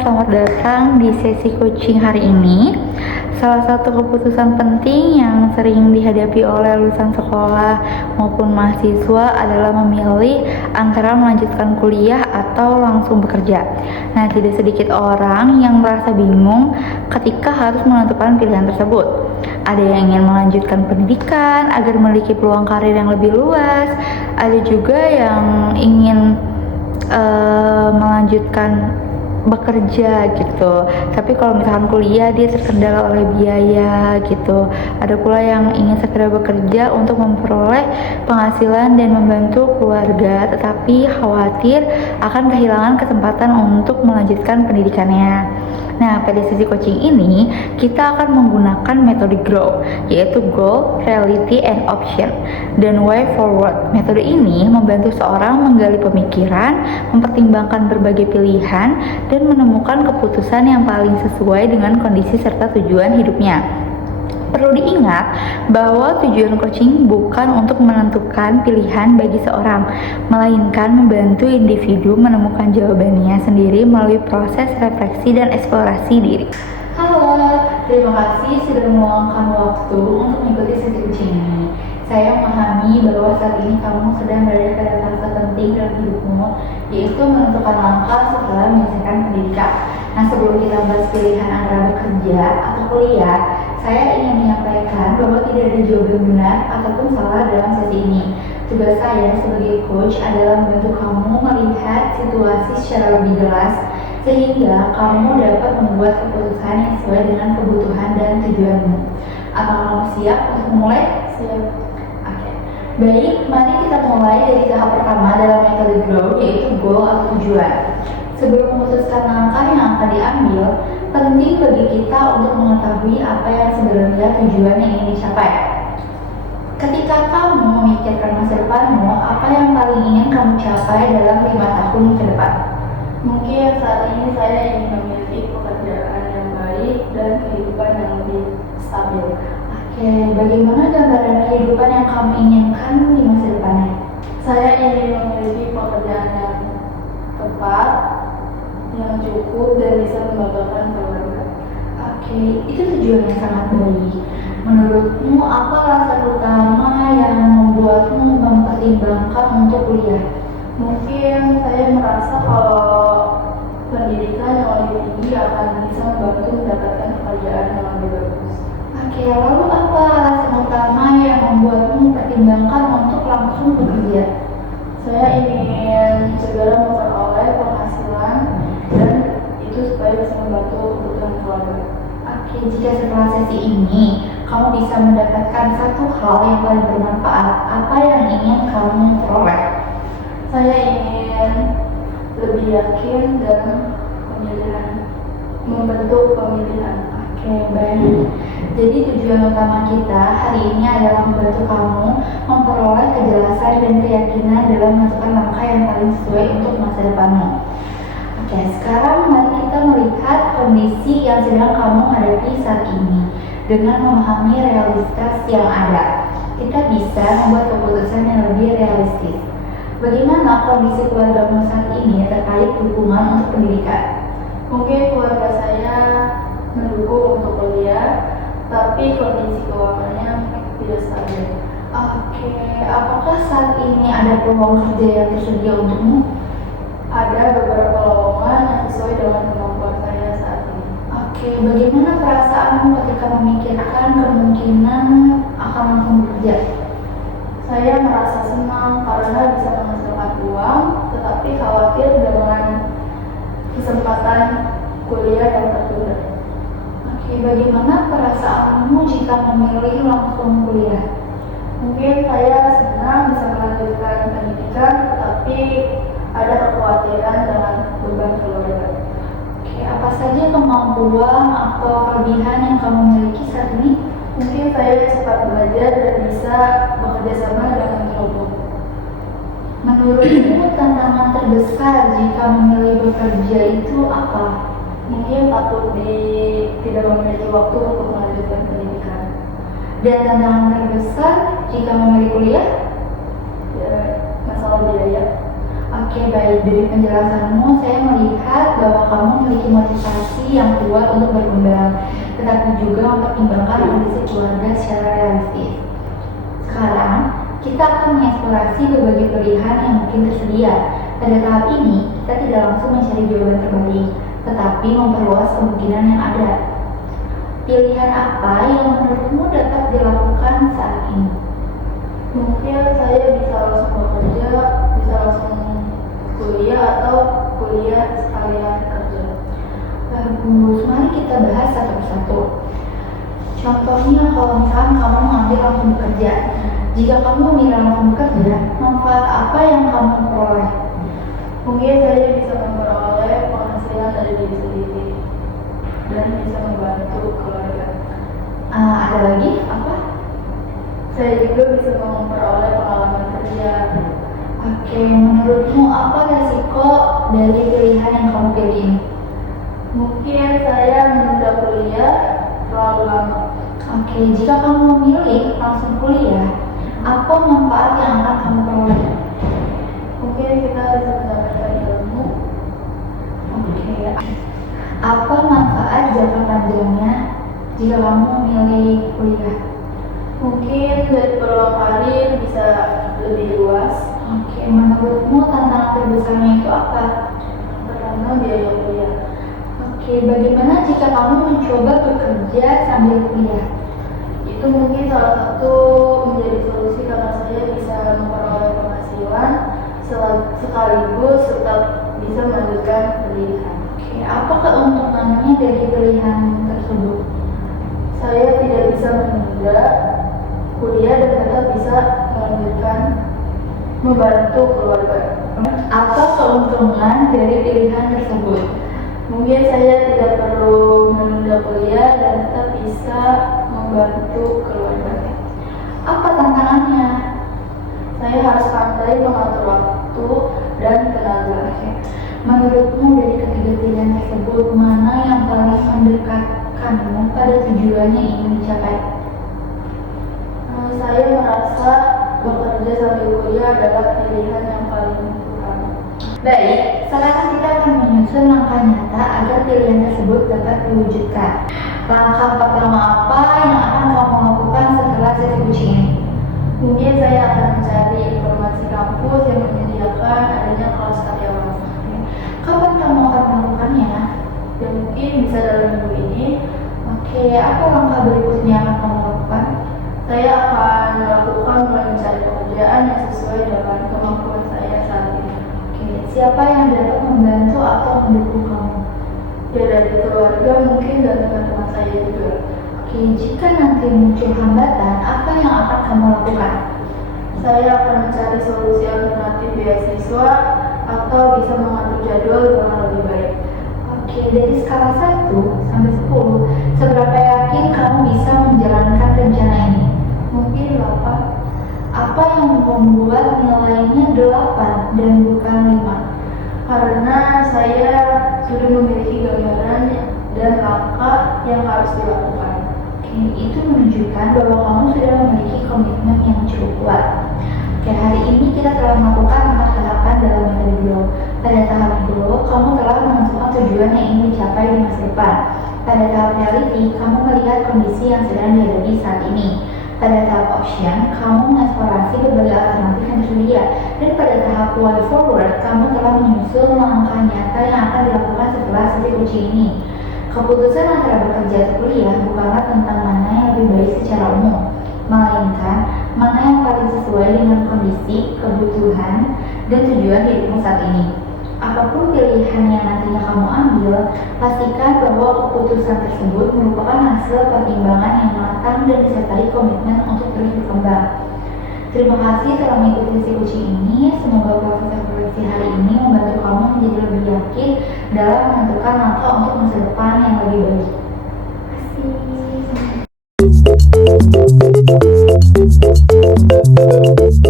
selamat datang di sesi coaching hari ini. Salah satu keputusan penting yang sering dihadapi oleh lulusan sekolah maupun mahasiswa adalah memilih antara melanjutkan kuliah atau langsung bekerja. Nah, tidak sedikit orang yang merasa bingung ketika harus menentukan pilihan tersebut. Ada yang ingin melanjutkan pendidikan agar memiliki peluang karir yang lebih luas. Ada juga yang ingin melanjutkan bekerja gitu, tapi kalau misalkan kuliah dia terkendala oleh biaya gitu. Ada pula yang ingin segera bekerja untuk memperoleh penghasilan dan membantu keluarga, tetapi khawatir akan kehilangan kesempatan untuk melanjutkan pendidikannya. Nah, pada sesi coaching ini kita akan menggunakan metode GROW, yaitu Goal, Reality, and Option, dan Way Forward. Metode ini membantu seorang menggali pemikiran, mempertimbangkan berbagai pilihan, dan menemukan keputusan yang paling sesuai dengan kondisi serta tujuan hidupnya. Perlu diingat bahwa tujuan coaching bukan untuk menentukan pilihan bagi seorang, melainkan membantu individu menemukan jawabannya sendiri melalui proses refleksi dan eksplorasi diri. Halo, terima kasih sudah meluangkan waktu untuk mengikuti sesi coaching ini. Saya memahami bahwa saat ini kamu sedang berada pada fase penting dalam hidupmu, yaitu menentukan langkah setelah menyelesaikan pendidikan. Nah, sebelum kita bahas pilihan antara bekerja atau kuliah, saya ingin menyampaikan bahwa tidak ada jawaban benar ataupun salah dalam sesi ini. Tugas saya sebagai coach adalah membantu kamu melihat situasi secara lebih jelas, sehingga kamu dapat membuat keputusan yang sesuai dengan kebutuhan dan tujuanmu. Apakah kamu siap untuk memulai? Siap. Baik, mari kita mulai dari tahap pertama dalam metode GROW, yaitu goal atau tujuan. Sebelum memutuskan langkah yang akan diambil, penting bagi kita untuk mengetahui apa yang sebenarnya tujuan yang ingin dicapai. Ketika kamu memikirkan masa depanmu, apa yang paling ingin kamu capai dalam 5 tahun ke depan? Mungkin saat ini saya ingin memiliki pekerjaan yang baik dan kehidupan yang lebih stabil. Oke, bagaimana gambaran kehidupan yang kamu inginkan di masa depannya? Saya ingin memiliki pekerjaan yang tepat, yang cukup dan bisa membanggakan keluarga. Oke, itu tujuan yang sangat baik. Menurutmu apa alasan utama yang membuatmu mempertimbangkan untuk kuliah? Mungkin saya merasa kalau pendidikan yang lebih tinggi akan bisa membantu mendapatkan pekerjaan yang lebih bagus. Oke, lalu apa alasan utama yang membuatmu mempertimbangkan untuk langsung bekerja? Saya ingin segera memperoleh penghasilan dan itu supaya bisa membantu kebutuhan keluarga. Oke, jika setelah sesi ini kamu bisa mendapatkan satu hal yang paling bermanfaat, apa yang ingin kamu peroleh? Saya ingin lebih yakin dan membentuk pemilihan. Oke, baik. Jadi tujuan utama kita hari ini adalah membantu kamu memperoleh kejelasan dan keyakinan dalam menentukan langkah yang paling sesuai untuk masa depanmu. Oke, sekarang mari kita melihat kondisi yang sedang kamu hadapi saat ini. Dengan memahami realitas yang ada, kita bisa membuat keputusan yang lebih realistis. Bagaimana kondisi keluargamu saat ini terkait dukungan untuk pendidikan? Mungkin keluarga saya mendukung untuk kuliah, tapi kondisi keuangannya tidak stabil. Oke, apakah saat ini ada peluang kerja yang tersedia untukmu? Ada beberapa lowongan yang sesuai dengan kemampuan saya saat ini. Oke, bagaimana perasaanmu ketika memikirkan kemungkinan akan langsung bekerja? Saya merasa senang karena bisa menghasilkan uang, tetapi khawatir dengan kesempatan kuliah yang tertunda. Oke, bagaimana perasaanmu jika memilih langsung kuliah? Mungkin saya senang bisa melanjutkan pendidikan, tetapi ada kekhawatiran dengan beban keluarga. Oke, apa saja kemampuan atau kelebihan yang kamu miliki saat ini? Mungkin saya cepat belajar dan bisa bekerja sama dengan kelompok. Menurutmu tantangan terbesar jika memilih bekerja itu apa? Mungkin takut tidak memiliki waktu untuk melanjutkan pendidikan. Dan tantangan terbesar jika memilih kuliah? Ya, masalah biaya. Oke, baik. Dari penjelasanmu, saya melihat bahwa kamu memiliki motivasi yang kuat untuk berkembang, tetapi juga mempertimbangkan kondisi keluarga secara realistis. Sekarang, kita akan mengeksplorasi berbagai pilihan yang mungkin tersedia. Pada tahap ini, kita tidak langsung mencari jawaban terbaik, tetapi memperluas kemungkinan yang ada. Pilihan apa yang menurutmu dapat dilakukan saat ini? Mungkin saya bisa langsung bekerja, bisa langsung kuliah atau kuliah sekalian kerja. Bagus, mari kita bahas satu persatu. Contohnya kalau misalkan kamu mengambil langsung bekerja, jika kamu memilih langsung bekerja, manfaat apa yang kamu peroleh? Mungkin saya bisa memperoleh penghasilan dari diri sendiri dan bisa membantu keluarga. Ada lagi apa? Saya juga bisa memperoleh pengalaman kerja. Oke, menurutmu apa resiko dari pilihan yang kamu pilih ini? Mungkin saya menunda kuliah terlalu lama. Oke, jika kamu memilih langsung kuliah, apa manfaat yang akan kamu peroleh? Mungkin kita bisa mendapatkan ilmu. Oke, apa manfaat jangka panjangnya jika kamu memilih kuliah? Mungkin dari peluang karir bisa lebih luas. Oke, menurutmu tantangan terbesarnya itu apa? Pertama, biaya kuliah. Oke, bagaimana jika kamu mencoba bekerja sambil kuliah? Itu mungkin salah satu menjadi solusi karena saya bisa memperoleh penghasilan sekaligus tetap bisa melanjutkan pendidikan. Oke, apa keuntungannya dari pilihan tersebut? Saya tidak bisa menunda kuliah dan tetap bisa melanjutkan membantu keluarga. Apa keuntungan dari pilihan tersebut? Mungkin saya tidak perlu menunda kuliah dan tetap bisa membantu keluarga. Apa tantangannya? Saya harus pandai mengatur waktu dan tenaga. Menurutmu dari ketiga pilihan tersebut, mana yang paling mendekatkanmu pada tujuan yang ingin dicapai? Saya merasa bekerja sambil kuliah adalah pilihan yang paling utama. Baik, sekarang kita akan menyusun langkah nyata agar pilihan tersebut dapat diwujudkan. Langkah pertama apa yang akan kamu lakukan setelah sesi coaching ini? Mungkin saya akan mencari informasi kampus yang menyediakan adanya kelas karyawan. Kapan kamu akan melakukannya? Dan mungkin bisa dalam minggu ini. Oke, apa langkah berikutnya yang akan kamu lakukan? Saya akan melakukan mencari pekerjaan yang sesuai dengan kemampuan saya saat ini. Oke, siapa yang dapat membantu atau mendukung kamu? Ya dari keluarga mungkin dan teman-teman saya juga. Oke, jika nanti muncul hambatan, apa yang akan kamu lakukan? Saya akan mencari solusi alternatif beasiswa atau bisa mengatur jadwal dengan lebih baik. Oke, dari skala 1 sampai 10, seberapa yakin kamu bisa menjalankan rencana ini? Mungkin 8. Apa yang membuat nilainya 8 dan bukan 5? Karena saya sudah memiliki gambaran dan langkah yang harus dilakukan. Oke, itu menunjukkan bahwa kamu sudah memiliki komitmen yang cukup kuat. Oke, hari ini kita telah melakukan 4 tahapan dalam metode Grow. Pada tahap Grow, kamu telah menentukan tujuan yang ingin dicapai di masa depan. Pada tahap Reality, kamu melihat kondisi yang sedang dihadapi saat ini. Pada tahap Option, kamu mengeksplorasi berbagai alternatif yang tersedia. Dan pada tahap Way Forward, kamu telah menyusun langkah nyata yang akan dilakukan setelah sesi coaching ini. Keputusan antara bekerja atau kuliah bukanlah tentang mana yang lebih baik secara umum, melainkan mana yang paling sesuai dengan kondisi, kebutuhan, dan tujuan hidupmu saat ini. Apapun pilihan yang nantinya kamu ambil, pastikan bahwa keputusan tersebut merupakan hasil pertimbangan yang matang dan disertai komitmen untuk terus berkembang. Terima kasih telah mengikuti sesi coaching ini. Semoga proses refleksi hari ini membantu kamu menjadi lebih yakin dalam menentukan langkah untuk masa depan yang lebih baik. Terima kasih.